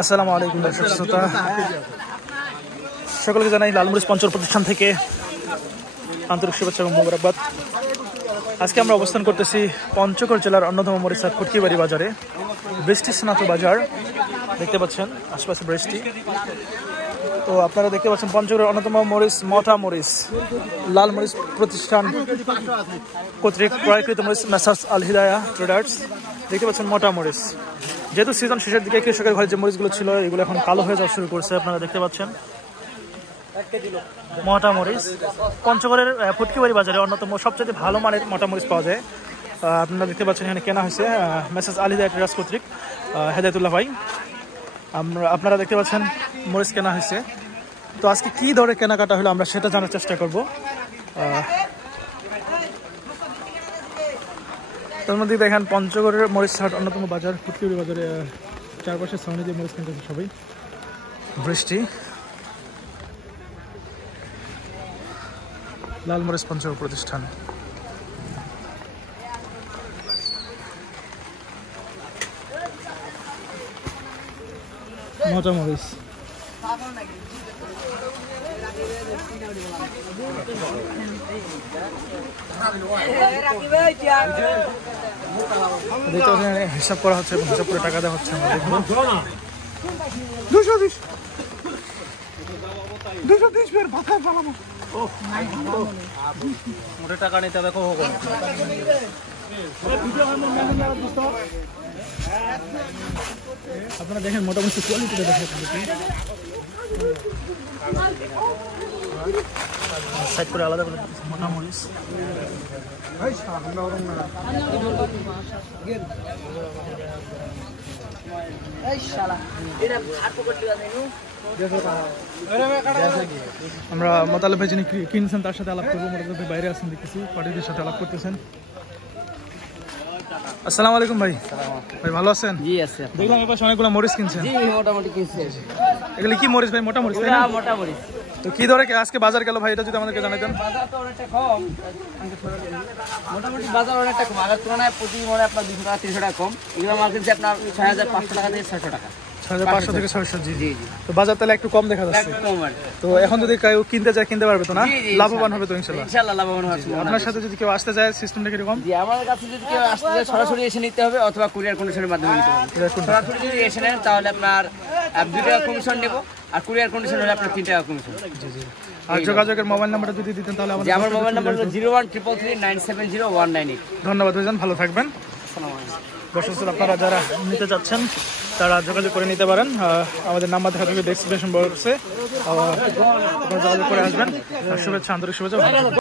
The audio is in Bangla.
আসসালামু আলাইকুম দর্শক শ্রোতা, সকলকে জানাই লালমরিচ পঞ্চর প্রতিষ্ঠান থেকে আন্তরিক শুভেচ্ছা এবং মোবারকবাদ। আজকে আমরা অবস্থান করতেছি পঞ্চগড় জেলার অন্যতম মরিচহাট ফুটকিবাড়ি বাজারে। বৃষ্টি স্নাত বাজার দেখতে পাচ্ছেন, আশপাশে বৃষ্টি। তো আপনারা দেখতে পাচ্ছেন পঞ্চগড়ের অন্যতম মরিচ মটা মরিচ লাল মরিচ প্রতিষ্ঠান কর্তৃক ক্রয়কৃত মরিচ মেসার্স আল হিদায়া ট্রেডার্স। দেখতে পাচ্ছেন মোটা মরিচ। যেহেতু সিজন শেষের দিকে কৃষকের ঘরে যে মরিচগুলো ছিল এগুলো এখন কালো হয়ে যাওয়া শুরু করছে। আপনারা দেখতে পাচ্ছেন মোটা মরিচ পঞ্চগড়ের ফুটকিবাড়ি বাজারে অন্যতম সবচেয়ে ভালো মানের মোটা মরিচ পাওয়া যায়। আপনারা দেখতে পাচ্ছেন এখানে কেনা হয়েছে মেসার্স আল হিদায়া ট্রেডার্স কর্তৃক হেদায়তুল্লাহ ভাই। আপনারা দেখতে পাচ্ছেন মরিচ কেনা হয়েছে। তো আজকে কি ধরে কেনাকাটা হলো আমরা সেটা জানার চেষ্টা করব। তার মধ্যে দেখেন পঞ্চগড়ের মরিচহাট অন্যতম বাজার ফুটকিবাড়ি বাজারে চারপাশে সামনে দিয়ে মরিচ কিনতেছে সবাই। বৃষ্টি লাল মরিচ পঞ্চগড় প্রতিষ্ঠান। মোটা মরিচ হিসাব করা হচ্ছে, হিসাব করে টাকা দেওয়া হচ্ছে। টাকা নিতে দেখো আপনারা দেখেন মোটামুটি কোয়ালিটিটা দেখে সাইড করে আলাদা করে মোটা মরিচ। আমরা মোতালেব ভাই যিনি কিনছেন তার সাথে আলাপ করবো। মোটামুটি বাইরে আছেন দেখতেছি, পার্টিদের সাথে আলাপ করতেছেন। আসসালামু আলাইকুম ভাই। ভাই ভালো আছেন? জি আছে। দেখলাম এবার অনেকগুলো মরিচ কিনছেন। জি মোটামুটি কিনছে। এগুলো কি মরিচ ভাই? মোটা মরিচ তাই না? মোটা মরিচ। তো কি ধরে আজকে বাজার গেল ভাই, এটা যদি আমাদেরকে জানাতেন। বাজার তো অনেকটা কম, মোটামুটি বাজার অনেকটা কম। আগের তুলনায় প্রতি মনে আপনার 200 টাকা 300 টাকা কম। এগুলো মার্কেট যে আপনার 6500 টাকা থেকে 600 টাকা। 6500 থেকে 600। জি জি। তো বাজার তাহলে একটু কম দেখা যাচ্ছে। তো এখন যদি কেউ কিনতে যায় কিনতে পারবে তো না? লাভবান হবে তো ইনশাআল্লাহ? ইনশাআল্লাহ লাভবান হবে। আপনার সাথে যদি কেউ আসতে যায় সিস্টেমটা কিরকম? জি আমাদের কাছে যদি কেউ আসতে যায় সরাসরি এসে নিতে হবে অথবা কুরিয়ার কন্ডিশনের মাধ্যমে নিতে হবে। সরাসরি যদি এসে নেন তাহলে আপনার 2 টাকা কমিশন নেব, আর কুরিয়ার কন্ডিশন হলে আপনার 3 টাকা কমিশন। জি জি। আর যোগাযোগের মোবাইল নাম্বারটা যদি দিতেন তাহলে আমাদের। আমার মোবাইল নাম্বার হলো 01333970198। ধন্যবাদ ভাইজান, ভালো থাকবেন। আসসালামু আলাইকুম। দর্শক আপনারা যারা নিতে চাচ্ছেন তারা যোগাযোগ করে নিতে পারেন। আমাদের নাম্বার দেখা থাকবে ডেসক্রিপশন বক্সে, আপনারা যোগাযোগ করে আসবেন। শুভেচ্ছা, আন্তরিক শুভেচ্ছা।